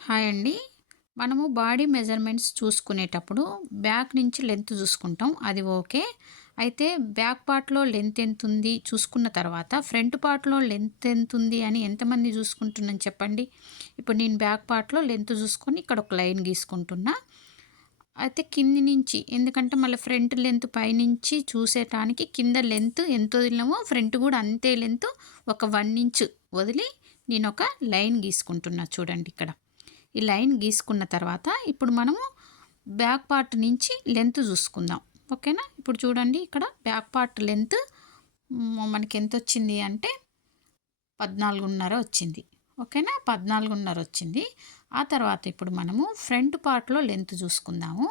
Hi అండి. మనము body measurements చూసుకునేటప్పుడు back నుంచి లెంత్ చూసుకుంటాం. అది ఓకే. అయితే బ్యాక్ పార్ట్‌లో లెంత్ ఎంతుంది చూసుకున్న తర్వాత ఫ్రంట్ పార్ట్‌లో లెంత్ ఎంతుంది అని ఎంతమంది చూసుకుంటున్నాం చెప్పండి? ఇప్పుడు నేను బ్యాక్ పార్ట్‌లో లెంత్ చూసుకొని ఇక్కడ ఒక లైన్ గీసుకుంటున్నా. అయితే కింది నుంచి ఎందుకంటే మళ్ళీ ఫ్రంట్ లెంత్ పైనుంచి చూసేటానికి కింద లెంత్ ఎంత వదిలినామో ఫ్రంట్ కూడా అంతే లెంత్ ఒక 1 ఇంచ్ వదిలి నేనొక లైన్ గీసుకుంటున్నా చూడండి ఇక్కడ. ఈ లైన్ గీసుకున్న తర్వాత ఇప్పుడు మనము బ్యాక్ పార్ట్ నుంచి లెంత్ చూసుకుందాం. ఓకేనా? ఇప్పుడు చూడండి ఇక్కడ బ్యాక్ పార్ట్ లెంత్ మనకి ఎంత వచ్చింది అంటే 14.5 వచ్చింది. ఓకేనా? 14.5 వచ్చింది. ఆ తర్వాత ఇప్పుడు మనము ఫ్రంట్ పార్ట్‌లో లెంత్ చూసుకుందాము.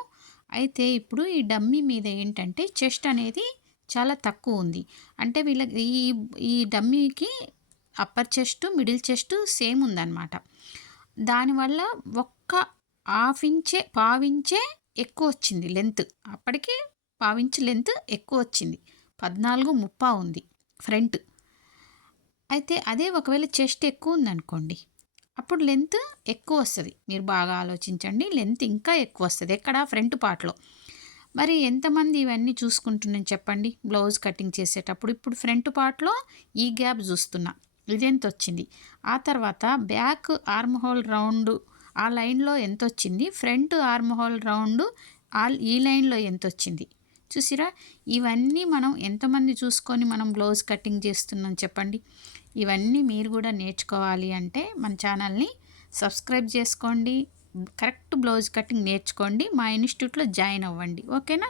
అయితే ఇప్పుడు ఈ డమ్మీ మీద ఏంటంటే చెస్ట్ అనేది చాలా తక్కువ ఉంది. అంటే వీళ్ళకి ఈ ఈ డమ్మీకి upper chest, middle chest same ఉందన్నమాట. దానివల్ల ఒక్క హాఫ్ ఇంచే పావించే ఎక్కువొచ్చింది లెంత్. అప్పటికి పావించు లెంత్ ఎక్కువొచ్చింది. 14.5 ఉంది ఫ్రంట్. అయితే అదే ఒకవేళ చెస్ట్ ఎక్కువుందనుకోండి, అప్పుడు లెంత్ ఎక్కువొస్తది. మీరు బాగా ఆలోచించండి. లెంత్ ఇంకా ఎక్కువొస్తది. ఎక్కడ? ఫ్రంట్ పార్ట్‌లో. మరి ఎంతమంది ఇవన్నీ చూసుకుంటున్నాం చెప్పండి బ్లౌజ్ కటింగ్ చేసేటప్పుడు? ఇప్పుడు ఫ్రంట్ పార్ట్‌లో ఈ గ్యాప్ జూస్తున్నా. ఇదెంతొచ్చింది? ఆ తర్వాత బ్యాక్ ఆర్మ్ హోల్ రౌండు ఆ లైన్‌లో ఎంతొచ్చింది? ఫ్రంట్ ఆర్మ్ హోల్ రౌండు ఈ లైన్‌లో ఎంతొచ్చింది? చూసిర్రా? ఇవన్నీ మనం ఎంతమంది చూసుకొని మనం బ్లౌజ్ కటింగ్ చేస్తున్నాం చెప్పండి? ఇవన్నీ మీరు గూడా నేర్చుకోవాలి అంటే మన ఛానల్‌ని సబ్స్క్రైబ్ చేసుకోండి. కరెక్ట్ బ్లౌజ్ కటింగ్ నేర్చుకోండి. మా ఇన్‌స్టిట్యూట్‌లో జాయిన్ అవ్వండి. ఓకేనా?